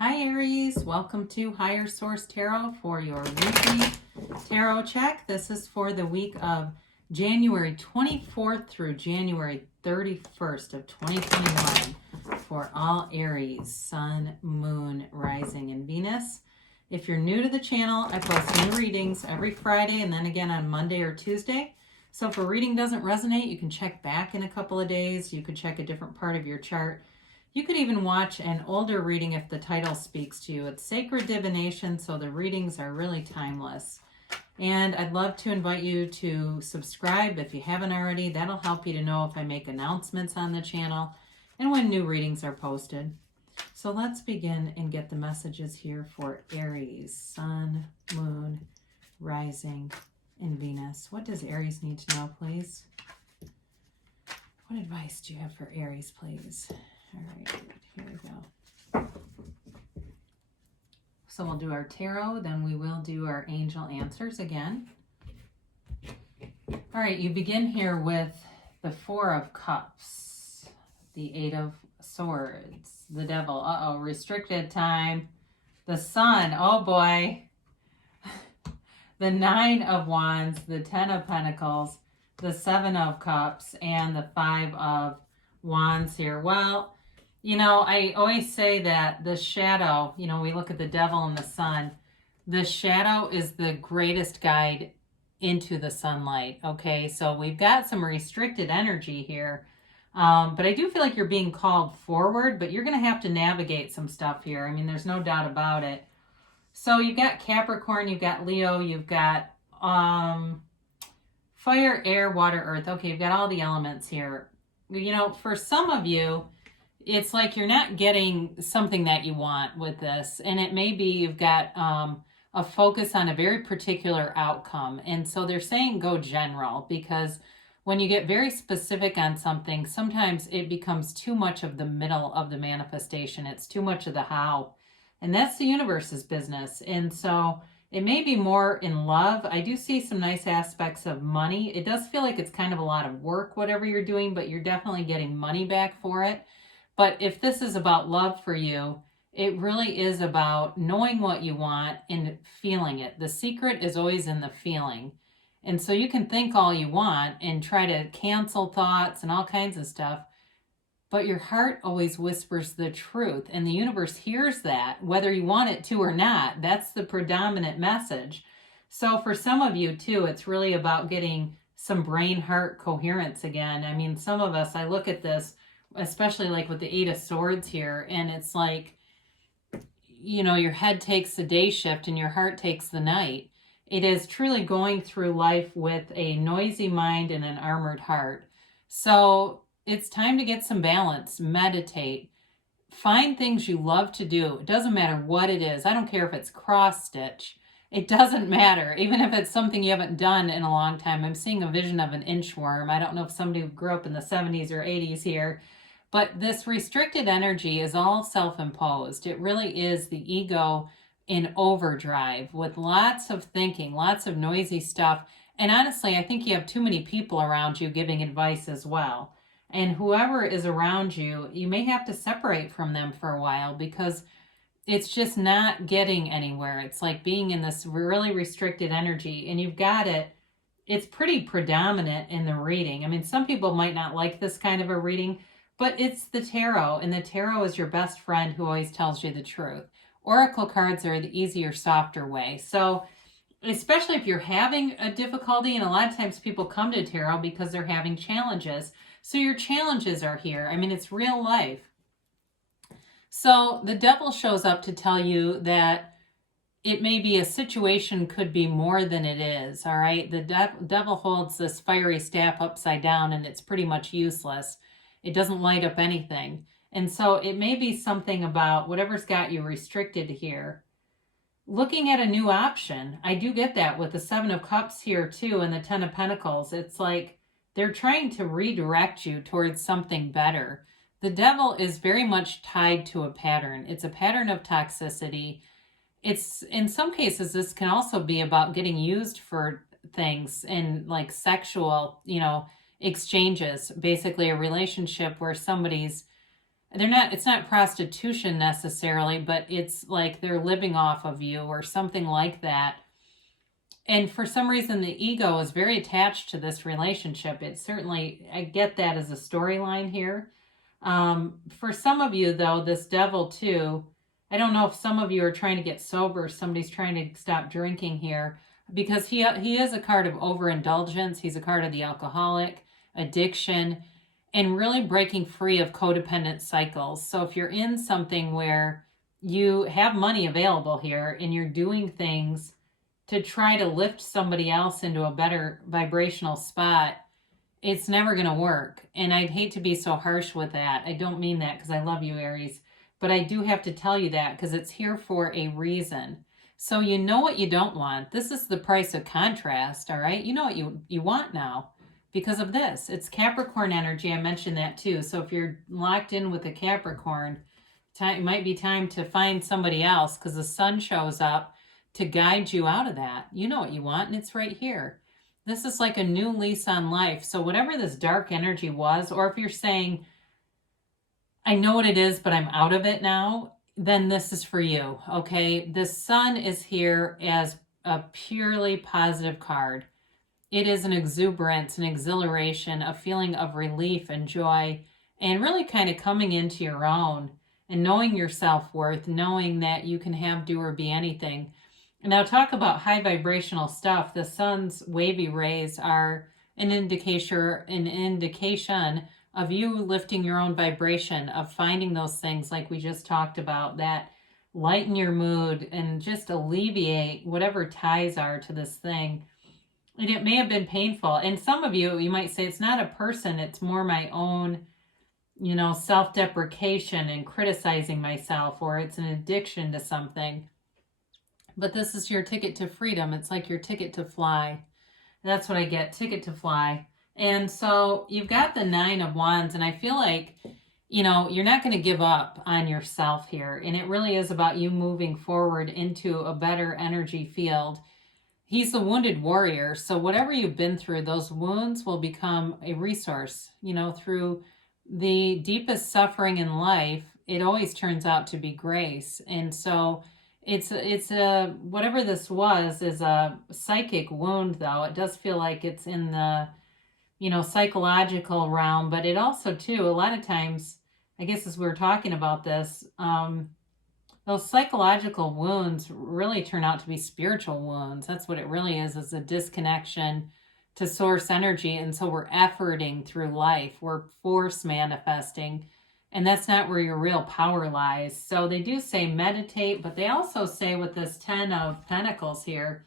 Hi Aries, welcome to Higher Source Tarot for your weekly tarot check. This is for the week of January 24th through January 31st of 2021 for all Aries, Sun, Moon, Rising, and Venus. If you're new to the channel, I post new readings every Friday and then again on Monday or Tuesday. So if a reading doesn't resonate, you can check back in a couple of days. You could check a different part of your chart. You could even watch an older reading if the title speaks to you. It's sacred divination, so the readings are really timeless. And I'd love to invite you to subscribe if you haven't already. That'll help you to know if I make announcements on the channel and when new readings are posted. So let's begin and get the messages here for Aries, Sun, Moon, Rising, and Venus. What does Aries need to know, please? What advice do you have for Aries, please? All right, here we go. So we'll do our tarot, then we will do our angel answers again. All right, you begin here with the Four of Cups, the Eight of Swords, the Devil, restricted time, the Sun, oh boy, the Nine of Wands, the Ten of Pentacles, the Seven of Cups, and the Five of Wands here. Well, you know, I always say that the shadow, you know, we look at the devil and the sun. The shadow is the greatest guide into the sunlight, okay? So we've got some restricted energy here. But I do feel like you're being called forward, but you're going to have to navigate some stuff here. I mean, there's no doubt about it. So you've got Capricorn, you've got Leo, you've got fire, air, water, earth. Okay, you've got all the elements here. You know, for some of you, it's like you're not getting something that you want with this. And it may be you've got a focus on a very particular outcome. And so they're saying go general, because when you get very specific on something, sometimes it becomes too much of the middle of the manifestation. It's too much of the how. And that's the universe's business. And so it may be more in love. I do see some nice aspects of money. It does feel like it's kind of a lot of work, whatever you're doing, but you're definitely getting money back for it. But if this is about love for you, it really is about knowing what you want and feeling it. The secret is always in the feeling. And so you can think all you want and try to cancel thoughts and all kinds of stuff, but your heart always whispers the truth. And the universe hears that, whether you want it to or not. That's the predominant message. So for some of you too, it's really about getting some brain-heart coherence again. I mean, some of us, I look at this, especially like with the Eight of Swords here, and it's like, you know, your head takes the day shift and your heart takes the night. It is truly going through life with a noisy mind and an armored heart. So it's time to get some balance, meditate, find things you love to do. It doesn't matter what it is. I don't care if it's cross stitch. It doesn't matter, even if it's something you haven't done in a long time. I'm seeing a vision of an inchworm. I don't know if somebody who grew up in the 70s or 80s here, but this restricted energy is all self-imposed. It really is the ego in overdrive with lots of thinking, lots of noisy stuff. And honestly, I think you have too many people around you giving advice as well. And whoever is around you, you may have to separate from them for a while because it's just not getting anywhere. It's like being in this really restricted energy, and you've got it. It's pretty predominant in the reading. I mean, some people might not like this kind of a reading, but it's the tarot, and the tarot is your best friend who always tells you the truth. Oracle cards are the easier, softer way. So especially if you're having a difficulty, and a lot of times people come to tarot because they're having challenges. So your challenges are here. I mean, it's real life. So the devil shows up to tell you that it may be a situation could be more than it is, all right? The devil holds this fiery staff upside down, and it's pretty much useless. It doesn't light up anything. And so it may be something about whatever's got you restricted here. Looking at a new option. I do get that with the Seven of Cups here too, and the Ten of Pentacles. It's like they're trying to redirect you towards something better. The devil is very much tied to a pattern. It's a pattern of toxicity. It's, in some cases, this can also be about getting used for things in like sexual, you know, exchanges. Basically a relationship where somebody's it's not prostitution necessarily, but it's like they're living off of you or something like that. And for some reason, the ego is very attached to this relationship. It certainly, I get that as a storyline here. For some of you, though, this devil too, I don't know if some of you are trying to get sober, somebody's trying to stop drinking here, because he is a card of overindulgence. He's a card of the alcoholic, addiction, and really breaking free of codependent cycles. So if you're in something where you have money available here and you're doing things to try to lift somebody else into a better vibrational spot, it's never going to work. And I'd hate to be so harsh with that. I don't mean that because I love you, Aries. But I do have to tell you that because it's here for a reason. So you know what you don't want. This is the price of contrast, all right? You know what you want now because of this. It's Capricorn energy. I mentioned that too. So if you're locked in with a Capricorn, it might be time to find somebody else because the sun shows up to guide you out of that. You know what you want, and it's right here. This is like a new lease on life. So whatever this dark energy was, or if you're saying, I know what it is, but I'm out of it now, then this is for you, okay? The sun is here as a purely positive card. It is an exuberance, an exhilaration, a feeling of relief and joy, and really kind of coming into your own and knowing your self-worth, knowing that you can have, do, or be anything. And now talk about high vibrational stuff. The sun's wavy rays are an indication of you lifting your own vibration, of finding those things like we just talked about that lighten your mood and just alleviate whatever ties are to this thing. And it may have been painful. And some of you might say it's not a person, it's more my own, self-deprecation and criticizing myself, or it's an addiction to something. But this is your ticket to freedom. It's like your ticket to fly. That's what I get, ticket to fly. And so you've got the 9 of Wands, and I feel like, you're not going to give up on yourself here. And it really is about you moving forward into a better energy field. He's the wounded warrior. So whatever you've been through, those wounds will become a resource. Through the deepest suffering in life, it always turns out to be grace. And so it's a whatever this was is a psychic wound, though. It does feel like it's in the psychological realm, but it also too a lot of times, I guess as we were talking about this, those psychological wounds really turn out to be spiritual wounds. That's what it really is a disconnection to source energy. And so we're efforting through life, we're force manifesting. And that's not where your real power lies. So they do say meditate, but they also say with this 10 of Pentacles here,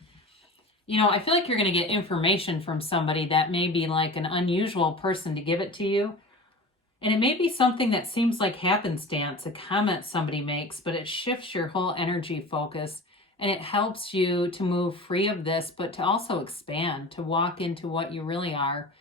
I feel like you're going to get information from somebody that may be like an unusual person to give it to you. And it may be something that seems like happenstance, a comment somebody makes, but it shifts your whole energy focus and it helps you to move free of this, but to also expand, to walk into what you really are.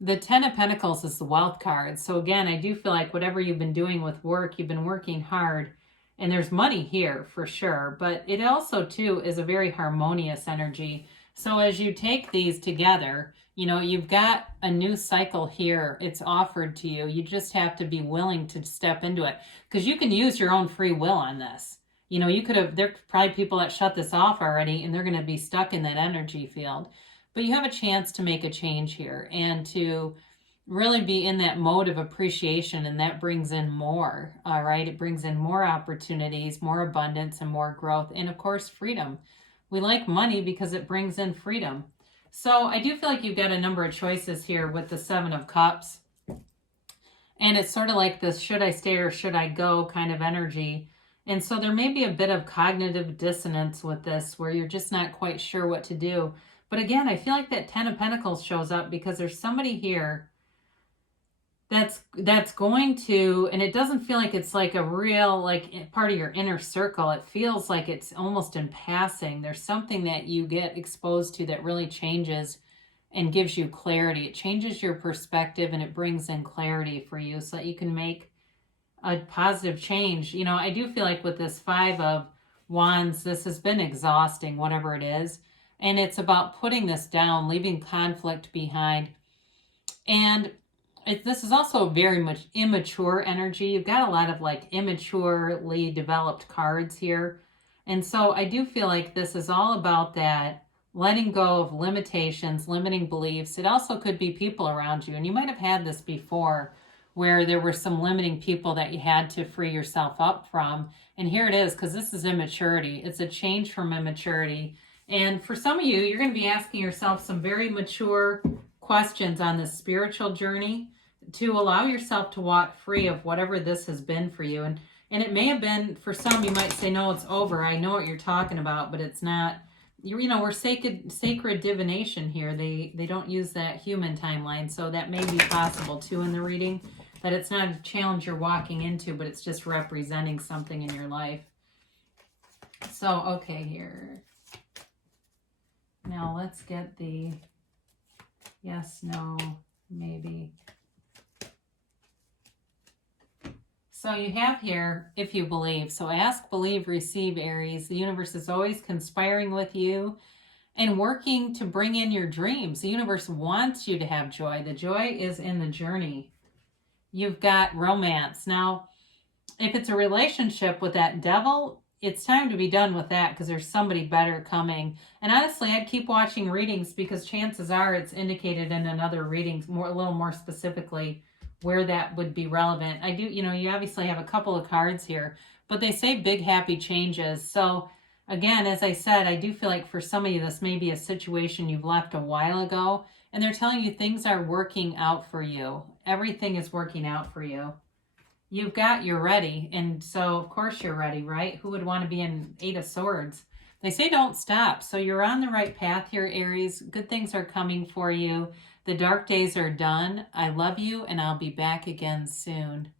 The 10 of Pentacles is the wealth card. So again, I do feel like whatever you've been doing with work, you've been working hard, and there's money here for sure. But it also too is a very harmonious energy. So as you take these together, you've got a new cycle here. It's offered to you. You just have to be willing to step into it because you can use your own free will on this. There's probably people that shut this off already and they're going to be stuck in that energy field. But you have a chance to make a change here and to really be in that mode of appreciation, and that brings in more, all right? It brings in more opportunities, more abundance, and more growth, and of course, freedom. We like money because it brings in freedom. So I do feel like you've got a number of choices here with the 7 of Cups. And it's sort of like this should I stay or should I go kind of energy. And so there may be a bit of cognitive dissonance with this where you're just not quite sure what to do. But again, I feel like that 10 of Pentacles shows up because there's somebody here that's going to, and it doesn't feel like it's like a real, like part of your inner circle. It feels like it's almost in passing. There's something that you get exposed to that really changes and gives you clarity. It changes your perspective and it brings in clarity for you so that you can make a positive change. I do feel like with this 5 of Wands, this has been exhausting, whatever it is. And it's about putting this down, leaving conflict behind. And this is also very much immature energy. You've got a lot of like immaturely developed cards here. And so I do feel like this is all about that letting go of limitations, limiting beliefs. It also could be people around you. And you might have had this before where there were some limiting people that you had to free yourself up from. And here it is, because this is immaturity. It's a change from immaturity. And for some of you, you're going to be asking yourself some very mature questions on this spiritual journey to allow yourself to walk free of whatever this has been for you. And it may have been, for some, you might say, no, it's over. I know what you're talking about, but it's not. We're sacred divination here. They don't use that human timeline, so that may be possible too in the reading, that it's not a challenge you're walking into, but it's just representing something in your life. So, okay, here. Now let's get the yes, no, maybe. So you have here, if you believe. So ask, believe, receive, Aries. The universe is always conspiring with you and working to bring in your dreams. The universe wants you to have joy. The joy is in the journey. You've got romance. Now, if it's a relationship with that devil, it's time to be done with that because there's somebody better coming. And honestly, I'd keep watching readings because chances are it's indicated in another reading a little more specifically where that would be relevant. I do, you obviously have a couple of cards here, but they say big happy changes. So again, as I said, I do feel like for some of you, this may be a situation you've left a while ago, and they're telling you things are working out for you. Everything is working out for you. You're ready. And so of course you're ready, right? Who would want to be in 8 of Swords? They say don't stop. So you're on the right path here, Aries. Good things are coming for you. The dark days are done. I love you, and I'll be back again soon.